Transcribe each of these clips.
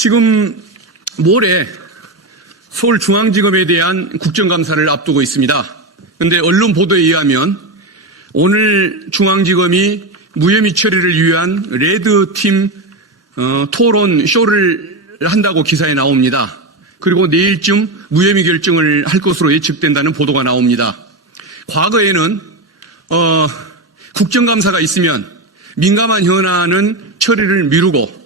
지금 모레 서울중앙지검에 대한 국정감사를 앞두고 있습니다. 그런데 언론 보도에 의하면 오늘 중앙지검이 무혐의 처리를 위한 레드팀 토론 쇼를 한다고 기사에 나옵니다. 그리고 내일쯤 무혐의 결정을 할 것으로 예측된다는 보도가 나옵니다. 과거에는 국정감사가 있으면 민감한 현안은 처리를 미루고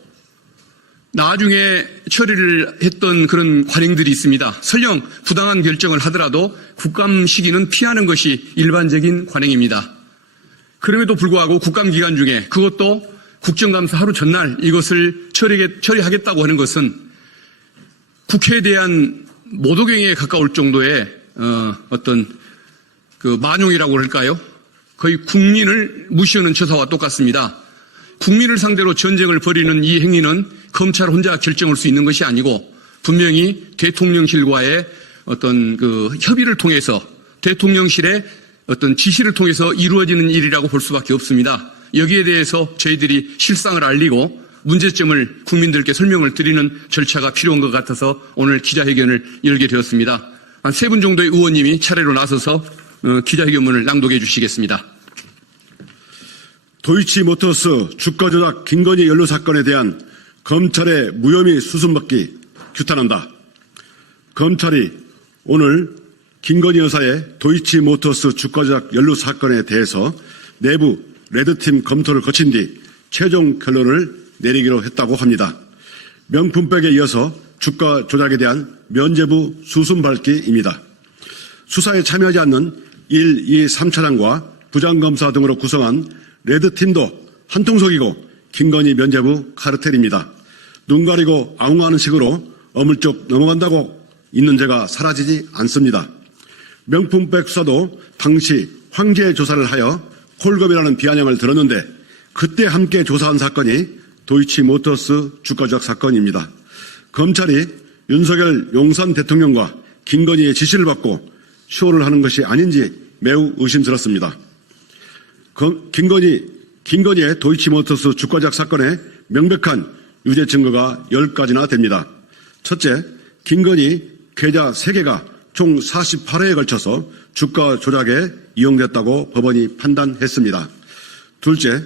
나중에 처리를 했던 그런 관행들이 있습니다. 설령 부당한 결정을 하더라도 국감 시기는 피하는 것이 일반적인 관행입니다. 그럼에도 불구하고 국감 기간 중에 그것도 국정감사 하루 전날 이것을 처리하겠다고 하는 것은 국회에 대한 모독행위에 가까울 정도의 어떤 그 만용이라고 할까요? 거의 국민을 무시하는 처사와 똑같습니다. 국민을 상대로 전쟁을 벌이는 이 행위는 검찰 혼자 결정할 수 있는 것이 아니고 분명히 대통령실과의 어떤 그 협의를 통해서 대통령실의 어떤 지시를 통해서 이루어지는 일이라고 볼 수밖에 없습니다. 여기에 대해서 저희들이 실상을 알리고 문제점을 국민들께 설명을 드리는 절차가 필요한 것 같아서 오늘 기자회견을 열게 되었습니다. 한 3분 정도의 의원님이 차례로 나서서 기자회견문을 낭독해 주시겠습니다. 도이치모터스 주가 조작 김건희 연루 사건에 대한 검찰의 무혐의 수순받기 규탄한다. 검찰이 오늘 김건희 여사의 도이치모터스 주가 조작 연루 사건에 대해서 내부 레드팀 검토를 거친 뒤 최종 결론을 내리기로 했다고 합니다. 명품백에 이어서 주가 조작에 대한 면죄부 수순밟기입니다. 수사에 참여하지 않는 1, 2, 3차장과 부장검사 등으로 구성한 레드팀도 한통속이고 김건희 면죄부 카르텔입니다. 눈 가리고 앙호하는 식으로 어물쩍 넘어간다고 있는 죄가 사라지지 않습니다. 명품백 수사도 당시 황제 조사를 하여 콜검이라는 비아냥을 들었는데 그때 함께 조사한 사건이 도이치모터스 주가 조작 사건입니다. 검찰이 윤석열 용산 대통령과 김건희의 지시를 받고 쇼를 하는 것이 아닌지 매우 의심스럽습니다. 김건희의 도이치모터스 주가 조작 사건에 명백한 유죄 증거가 10가지나 됩니다. 첫째, 김건희 계좌 3개가 총 48회에 걸쳐서 주가 조작에 이용됐다고 법원이 판단했습니다. 둘째,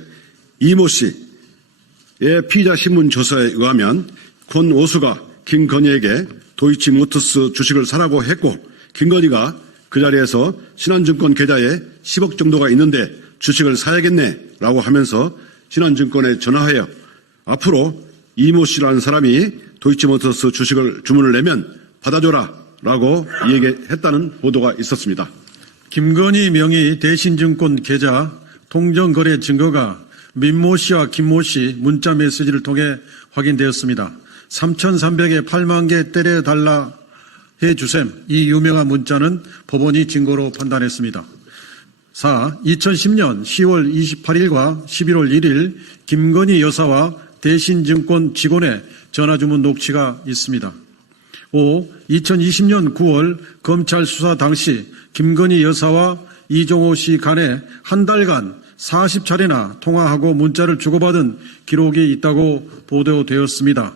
이모 씨의 피의자 신문 조서에 의하면 권 오수가 김건희에게 도이치모터스 주식을 사라고 했고 김건희가 그 자리에서 신한증권 계좌에 10억 정도가 있는데 주식을 사야겠네 라고 하면서 신한증권에 전화하여 앞으로 이모 씨라는 사람이 도이치모터스 주문을 내면 받아줘라 라고 얘기했다는 보도가 있었습니다. 김건희 명의 대신증권 계좌 통정거래 증거가 민모 씨와 김모 씨 문자 메시지를 통해 확인되었습니다. 3,300에 8만 개 때려달라 해주셈. 이 유명한 문자는 법원이 증거로 판단했습니다. 4. 2010년 10월 28일과 11월 1일 김건희 여사와 대신증권 직원의 전화주문 녹취가 있습니다. 5. 2020년 9월 검찰 수사 당시 김건희 여사와 이종호 씨 간에 한 달간 40차례나 통화하고 문자를 주고받은 기록이 있다고 보도되었습니다.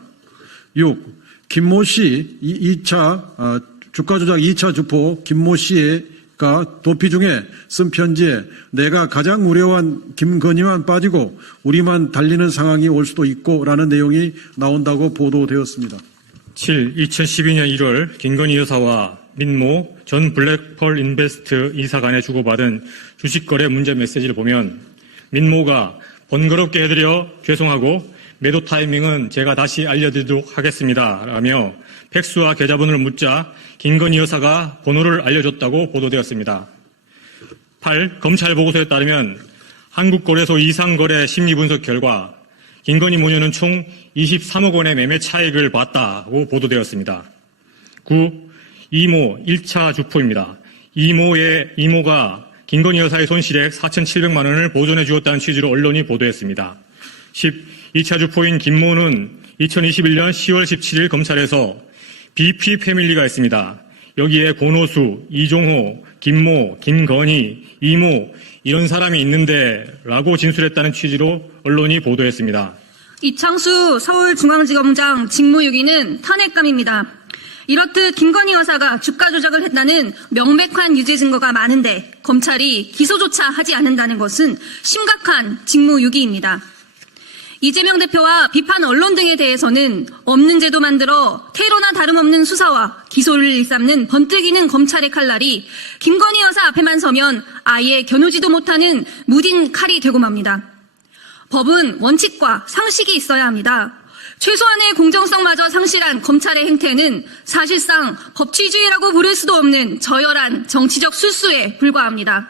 6. 김모 씨 2차 주가 조작 2차 주포 김모 씨가 도피 중에 쓴 편지에 내가 가장 우려한 김건희만 빠지고 우리만 달리는 상황이 올 수도 있고 라는 내용이 나온다고 보도되었습니다. 7. 2012년 1월 김건희 여사와 민모 전 블랙펄 인베스트 이사 간에 주고받은 주식거래 문자 메시지를 보면 민모가 번거롭게 해드려 죄송하고 매도 타이밍은 제가 다시 알려드리도록 하겠습니다 라며 팩스와 계좌번호를 묻자 김건희 여사가 번호를 알려줬다고 보도되었습니다. 8. 검찰 보고서에 따르면 한국거래소 이상거래 심리분석 결과 김건희 모녀는 총 23억 원의 매매 차익을 봤다고 보도되었습니다. 9. 이모 1차 주포입니다. 이모가 김건희 여사의 손실액 4,700만 원을 보존해 주었다는 취지로 언론이 보도했습니다. 10. 2차 주포인 김모는 2021년 10월 17일 검찰에서 BP 패밀리가 있습니다. 여기에 권오수, 이종호, 김모, 김건희, 이모 이런 사람이 있는데 라고 진술했다는 취지로 언론이 보도했습니다. 이창수 서울중앙지검장 직무유기는 탄핵감입니다. 이렇듯 김건희 여사가 주가 조작을 했다는 명백한 유죄 증거가 많은데 검찰이 기소조차 하지 않는다는 것은 심각한 직무유기입니다. 이재명 대표와 비판 언론 등에 대해서는 없는 제도 만들어 테러나 다름없는 수사와 기소를 일삼는 번뜩이는 검찰의 칼날이 김건희 여사 앞에만 서면 아예 겨누지도 못하는 무딘 칼이 되고 맙니다. 법은 원칙과 상식이 있어야 합니다. 최소한의 공정성마저 상실한 검찰의 행태는 사실상 법치주의라고 부를 수도 없는 저열한 정치적 술수에 불과합니다.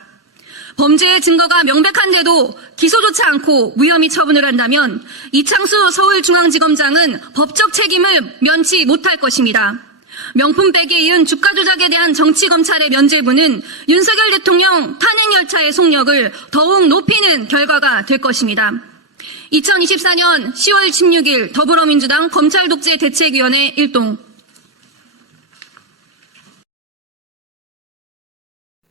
범죄의 증거가 명백한데도 기소조차 않고 무혐의 처분을 한다면 이창수 서울중앙지검장은 법적 책임을 면치 못할 것입니다. 명품백에 이은 주가 조작에 대한 정치검찰의 면죄부는 윤석열 대통령 탄핵열차의 속력을 더욱 높이는 결과가 될 것입니다. 2024년 10월 16일 더불어민주당 검찰독재대책위원회 1동.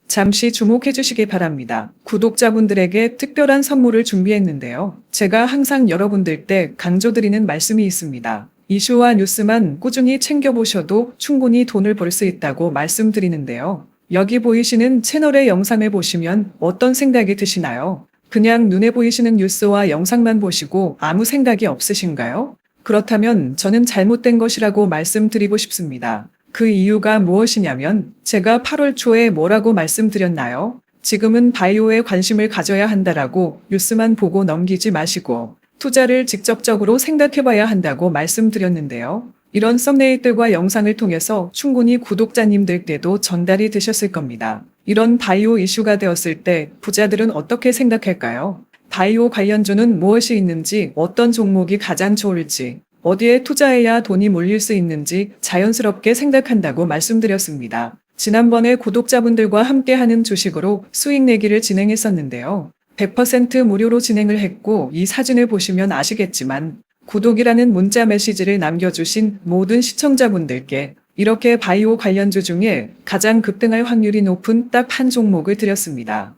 잠시 주목해 주시기 바랍니다. 구독자분들에게 특별한 선물을 준비했는데요. 제가 항상 여러분들 때 강조드리는 말씀이 있습니다. 이슈와 뉴스만 꾸준히 챙겨보셔도 충분히 돈을 벌 수 있다고 말씀드리는데요. 여기 보이시는 채널의 영상을 보시면 어떤 생각이 드시나요? 그냥 눈에 보이시는 뉴스와 영상만 보시고 아무 생각이 없으신가요? 그렇다면 저는 잘못된 것이라고 말씀드리고 싶습니다. 그 이유가 무엇이냐면 제가 8월 초에 뭐라고 말씀드렸나요? 지금은 바이오에 관심을 가져야 한다라고 뉴스만 보고 넘기지 마시고 투자를 직접적으로 생각해봐야 한다고 말씀드렸는데요. 이런 썸네일들과 영상을 통해서 충분히 구독자님들께도 전달이 되셨을 겁니다. 이런 바이오 이슈가 되었을 때 부자들은 어떻게 생각할까요? 바이오 관련주는 무엇이 있는지, 어떤 종목이 가장 좋을지, 어디에 투자해야 돈이 몰릴 수 있는지 자연스럽게 생각한다고 말씀드렸습니다. 지난번에 구독자분들과 함께하는 주식으로 수익 내기를 진행했었는데요. 100% 무료로 진행을 했고 이 사진을 보시면 아시겠지만 구독이라는 문자 메시지를 남겨주신 모든 시청자분들께 이렇게 바이오 관련주 중에 가장 급등할 확률이 높은 딱 한 종목을 드렸습니다.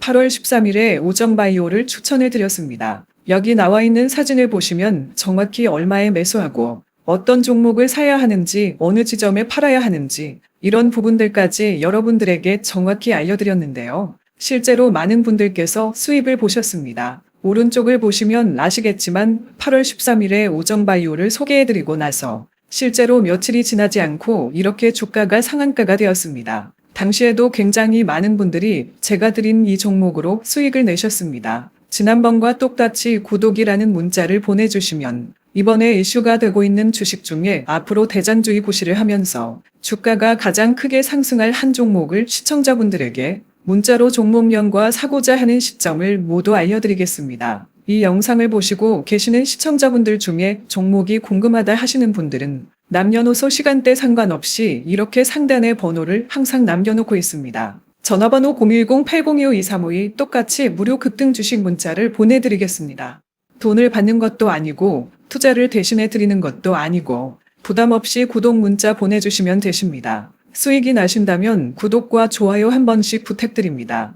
8월 13일에 오정바이오를 추천을 드렸습니다. 여기 나와 있는 사진을 보시면 정확히 얼마에 매수하고 어떤 종목을 사야 하는지 어느 지점에 팔아야 하는지 이런 부분들까지 여러분들에게 정확히 알려드렸는데요. 실제로 많은 분들께서 수입을 보셨습니다. 오른쪽을 보시면 아시겠지만 8월 13일에 오정바이오를 소개해드리고 나서 실제로 며칠이 지나지 않고 이렇게 주가가 상한가가 되었습니다. 당시에도 굉장히 많은 분들이 제가 드린 이 종목으로 수익을 내셨습니다. 지난번과 똑같이 구독이라는 문자를 보내주시면 이번에 이슈가 되고 있는 주식 중에 앞으로 대장주의 구실을 하면서 주가가 가장 크게 상승할 한 종목을 시청자분들에게 문자로 종목명과 사고자 하는 시점을 모두 알려드리겠습니다. 이 영상을 보시고 계시는 시청자분들 중에 종목이 궁금하다 하시는 분들은 남녀노소 시간대 상관없이 이렇게 상단에 번호를 항상 남겨놓고 있습니다. 전화번호 010-802-5235이 똑같이 무료 급등 주식 문자를 보내드리겠습니다. 돈을 받는 것도 아니고 투자를 대신해 드리는 것도 아니고 부담 없이 구독 문자 보내주시면 되십니다. 수익이 나신다면 구독과 좋아요 한 번씩 부탁드립니다.